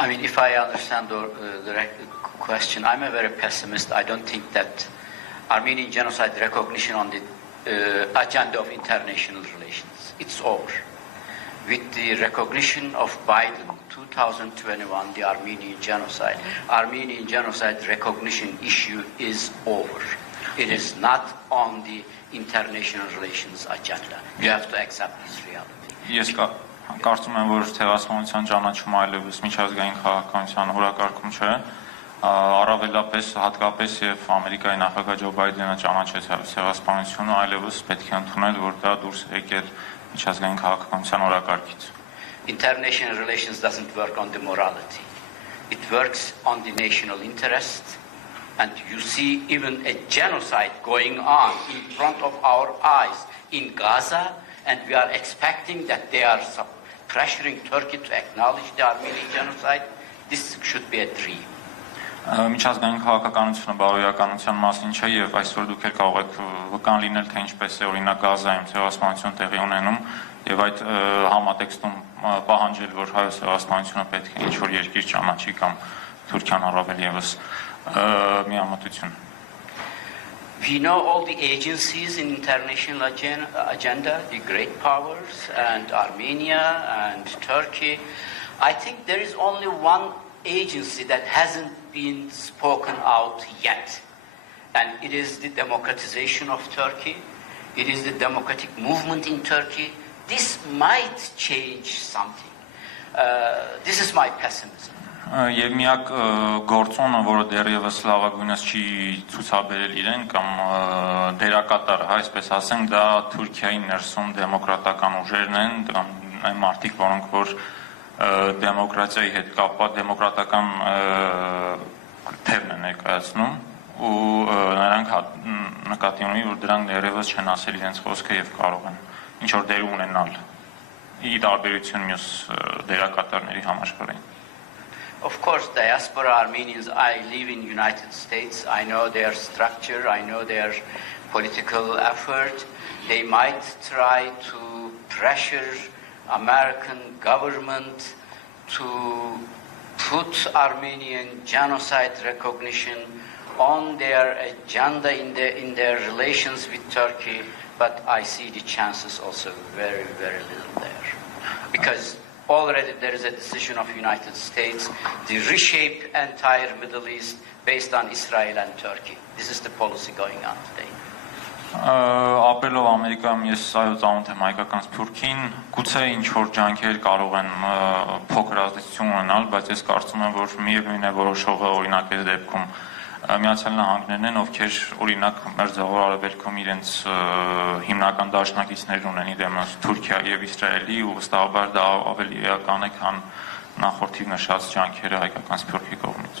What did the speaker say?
I mean, if I understand the question, I'm a very pessimist. I don't think that Armenian genocide recognition on the agenda of international relations. It's over. With the recognition of Biden, 2021, the Armenian genocide recognition issue is over. It is not on the international relations agenda. You have to accept this reality. Ես կարծում եմ, որ ցեղասպանության ճանաչումը այլևս միջազգային քաղաքականության օրակարգում չէ, առավելապես հատկապես եւ Ամերիկայի նախագահ Ջո Բայդենը ճանաչեց ցեղասպանությունը, այլևս պետք է ընդունել, որ դա դուրս է եկել միջազգային քաղաքականության օրակարգից. International relations doesn't work on the morality. It works on the national interest. And you see even a genocide going on in front of our eyes in Gaza, and we are expecting that they are pressuring Turkey to acknowledge the Armenian genocide. This should be a dream. Միջազգային քաղաքականությունը բարոյականության մասին չէ եւ այսօր դուք եք կարող եք վկան լինել թե ինչպես է օրինակ Գազայում ցեղասպանություն տեղի ունենում եւ այդ համատեքստում պահանջել որ հայոց ցեղասպանությունը պետք է ինչ որ երկիր ճանաչի կամ Թուրքիան առավել եւս միամտություն. We know all the agencies in international agenda, the great powers, and Armenia and Turkey. I think there is only one agency that hasn't been spoken out yet, and it is the democratization of Turkey. It is the democratic movement in Turkey. This might change something. This is my pessimism. Եվ միակ գործոնը, որը դեռևս լավագույնս չի ցուցաբերել իրեն կամ դերակատար, այսպես ասենք, դա Թուրքիայի ներսում դեմոկրատական ուժերն են, այն մարդիկ, որոնք որ դեմոկրատիայի հետ կապված դեմոկրատական թևն են ներկայացնում ու նրանք նկատի ունի, որ դրանք դեռևս չեն ասել իրենց խոսքը եւ կարող են ինչ որ դեր ունենալ ի տարբերություն մյուս դերակատարների համաշխարհային. Of course, diaspora Armenians, I live in the United States. I know their structure. I know their political effort. They might try to pressure American government to put Armenian genocide recognition on their agenda in their relations with Turkey. But I see the chances also very, very little there. Because already there is a decision of the United States to reshape entire Middle East based on Israel and Turkey. This is the policy going on today. Ապելով Ամերիկայում ես այո ծանոթ եմ հայկական սփյուռքին, գուցե ինչ որ ջանքեր կարող են փոքր ազդեցություն ունենալ, բայց ես կարծում եմ, որ միևնույն է որոշողը օրինակ այս դեպքում Միացյալ Նահանգներն են, ովքեր օրինակ Մերձավոր Արևելքում իրենց հիմնական դաշնակիցներ ունեն դեմս Թուրքիա եւ Իսրայելի ու վստահաբար դա ավելի էական է, քան նախորդի նշած ջանքերը հայկական սփյուռքի կողմից.